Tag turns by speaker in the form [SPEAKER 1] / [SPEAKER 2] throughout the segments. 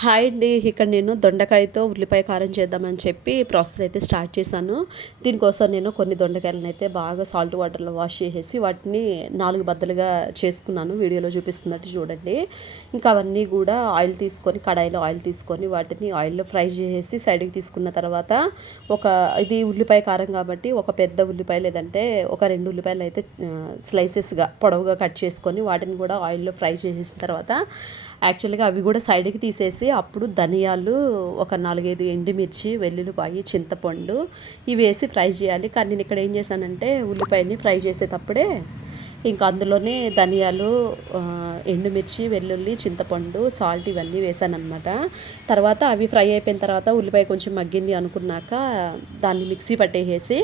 [SPEAKER 1] Hi అండి. ఇక్కడ నేను దొండకాయతో ఉల్లిపాయ కారం చేద్దామని చెప్పి ప్రాసెస్ అయితే స్టార్ట్ చేశాను. దీనికోసం నేను కొన్ని దొండకాయలను అయితే బాగా సాల్ట్ వాటర్లో వాష్ చేసేసి వాటిని నాలుగు బద్దలుగా చేసుకున్నాను. వీడియోలో చూపిస్తున్నట్టు చూడండి. ఇంకా అవన్నీ కూడా ఆయిల్ తీసుకొని కడాయిలో ఆయిల్ తీసుకొని వాటిని ఆయిల్లో ఫ్రై చేసేసి సైడ్కి తీసుకున్న తర్వాత ఒక ఇది ఉల్లిపాయ కారం కాబట్టి ఒక పెద్ద ఉల్లిపాయ లేదంటే ఒక రెండు ఉల్లిపాయలు అయితే స్లైసెస్గా పొడవుగా కట్ చేసుకొని వాటిని కూడా ఆయిల్లో ఫ్రై చేసేసిన తర్వాత యాక్చువల్గా అవి కూడా సైడ్కి తీసేసి అప్పుడు ధనియాలు ఒక నాలుగైదు ఎండుమిర్చి వెల్లుల్లిపాయి చింతపండు ఇవి వేసి ఫ్రై చేయాలి. కానీ నేను ఇక్కడ ఏం చేశానంటే ఉల్లిపాయని ఫ్రై చేసేటప్పుడే ఇంకా అందులోనే ధనియాలు ఎండుమిర్చి వెల్లుల్లి చింతపండు సాల్ట్ ఇవన్నీ వేసాను అనమాట తర్వాత అవి ఫ్రై అయిపోయిన తర్వాత ఉల్లిపాయ కొంచెం మగ్గింది అనుకున్నాక దాన్ని మిక్సీ పట్టేసేసి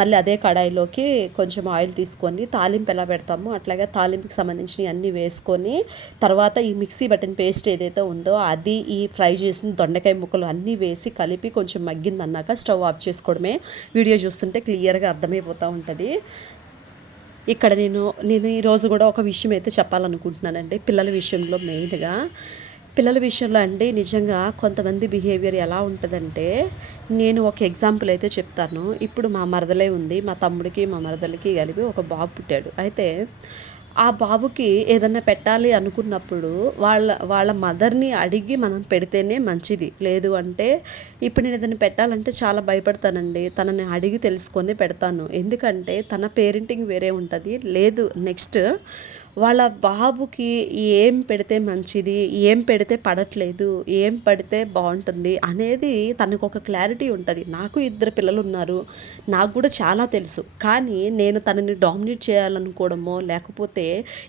[SPEAKER 1] మళ్ళీ అదే కడాయిలోకి కొంచెం ఆయిల్ తీసుకొని తాలింపు ఎలా పెడతామో అట్లాగే తాలింపుకి సంబంధించినవి అన్నీ వేసుకొని తర్వాత ఈ మిక్సీ పట్టిన పేస్ట్ ఏదైతే ఉందో అది ఈ ఫ్రై చేసిన దొండకాయ ముక్కలు అన్నీ వేసి కలిపి కొంచెం మగ్గింది అన్నాక స్టవ్ ఆఫ్ చేసుకోవడమే. వీడియో చూస్తుంటే క్లియర్గా అర్థమైపోతూ ఉంటుంది. ఇక్కడ నేను నేను ఈరోజు కూడా ఒక విషయం అయితే చెప్పాలనుకుంటున్నానండి పిల్లల విషయంలో మెయిన్గా. పిల్లల విషయంలో అండి నిజంగా కొంతమంది బిహేవియర్ ఎలా ఉంటుందంటే నేను ఒక ఎగ్జాంపుల్ అయితే చెప్తాను. ఇప్పుడు మా మరదలే ఉంది మా తమ్ముడికి మా మరదలకి కలిపి ఒక బాబు పుట్టాడు. అయితే ఆ బాబుకి ఏదన్నా పెట్టాలి అనుకున్నప్పుడు వాళ్ళ వాళ్ళ మదర్ని అడిగి మనం పెడితేనే మంచిది. లేదు అంటే ఇప్పుడు నేను ఏదైనా పెట్టాలంటే చాలా భయపడతానండి. తనని అడిగి తెలుసుకొని పెడతాను. ఎందుకంటే తన పేరెంటింగ్ వేరే ఉంటుంది. లేదు నెక్స్ట్ వాళ్ళ బాబుకి ఏం పెడితే మంచిది ఏం పెడితే పడట్లేదు ఏం పడితే బాగుంటుంది అనేది తనకు ఒక క్లారిటీ ఉంటుంది. నాకు ఇద్దరు పిల్లలు ఉన్నారు నాకు కూడా చాలా తెలుసు. కానీ నేను తనని డామినేట్ చేయాలనుకోవడమో లేకపోతే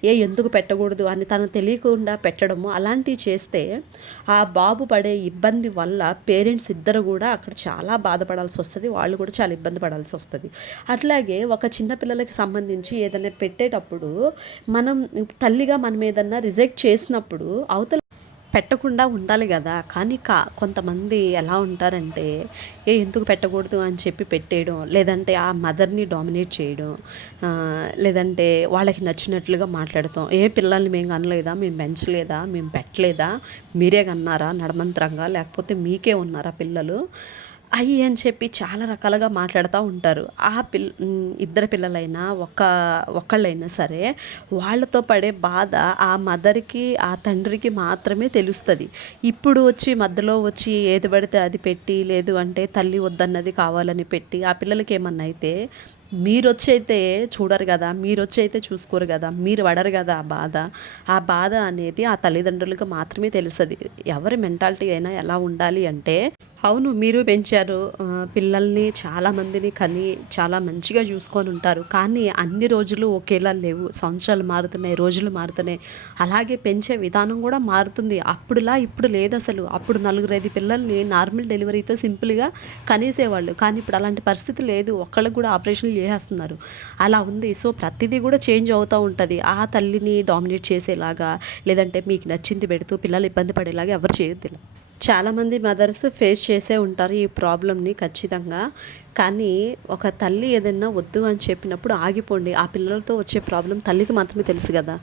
[SPEAKER 1] ఏ ఎందుకు పెట్టకూడదు అని తను తెలియకుండా పెట్టడమో అలాంటివి చేస్తే ఆ బాబు పడే ఇబ్బంది వల్ల పేరెంట్స్ ఇద్దరు కూడా అక్కడ చాలా బాధపడాల్సి వస్తుంది వాళ్ళు కూడా చాలా ఇబ్బంది పడాల్సి వస్తుంది. అట్లాగే ఒక చిన్న పిల్లలకి సంబంధించి ఏదైనా పెట్టేటప్పుడు మనం తల్లిగా మనం ఏదన్నా రిజెక్ట్ చేసినప్పుడు అవతల పెట్టకుండా ఉండాలి కదా. కానీ కా కొంతమంది ఎలా ఉంటారంటే ఏ ఎందుకు పెట్టకూడదు? అని చెప్పి పెట్టేయడం లేదంటే ఆ మదర్ని డామినేట్ చేయడం లేదంటే వాళ్ళకి నచ్చినట్లుగా మాట్లాడతాం. ఏ పిల్లల్ని మేము అనలేదా మేము పెంచలేదా? మేము పెట్టలేదా? మీరే కన్నారా? నడమంత్రంగా? లేకపోతే మీకే ఉన్నారా పిల్లలు? అయ్యి అని చెప్పి చాలా రకాలుగా మాట్లాడుతూ ఉంటారు. ఆ పిల్ ఇద్దరు పిల్లలైనా ఒక ఒకళ్ళైనా సరే వాళ్ళతో పడే బాధ ఆ మదర్కి ఆ తండ్రికి మాత్రమే తెలుస్తుంది. ఇప్పుడు వచ్చి మధ్యలో వచ్చి ఏది పడితే అది పెట్టి లేదు అంటే తల్లి వద్దన్నది కావాలని పెట్టి ఆ పిల్లలకి ఏమన్నా అయితే మీరు వచ్చి అయితే చూడరు కదా మీరు వచ్చి అయితే చూసుకోరు కదా మీరు పడరు కదా ఆ బాధ. ఆ బాధ అనేది ఆ తల్లిదండ్రులకు మాత్రమే తెలుస్తుంది. ఎవరి మెంటాలిటీ అయినా ఎలా ఉండాలి అంటే అవును మీరు పెంచారు. పిల్లల్ని చాలామందిని కని చాలా మంచిగా చూసుకొని ఉంటారు. కానీ అన్ని రోజులు ఒకేలా లేవు. సంవత్సరాలు మారుతున్నాయి రోజులు మారుతున్నాయి. అలాగే పెంచే విధానం కూడా మారుతుంది. అప్పుడులా ఇప్పుడు లేదు అసలు. అప్పుడు నలుగురు ఐదు పిల్లల్ని నార్మల్ డెలివరీతో సింపుల్గా కనేసేవాళ్ళు. కానీ ఇప్పుడు అలాంటి పరిస్థితి లేదు. ఒక్కళ్ళకి కూడా ఆపరేషన్లు చేసేస్తున్నారు. అలా ఉంది. సో ప్రతిదీ కూడా చేంజ్ అవుతూ ఉంటుంది. ఆ తల్లిని డామినేట్ చేసేలాగా లేదంటే మీకు నచ్చింది పెడుతూ పిల్లలు ఇబ్బంది పడేలాగా ఎవరు చేయొద్దు చాలామంది మదర్స్ ఫేస్ చేసే ఉంటారు ఈ ప్రాబ్లమ్ని ఖచ్చితంగా. కానీ ఒక తల్లి ఏదైనా వద్దు అని చెప్పినప్పుడు ఆగిపోండి. ఆ పిల్లలతో వచ్చే ప్రాబ్లం తల్లికి మాత్రమే తెలుసు కదా.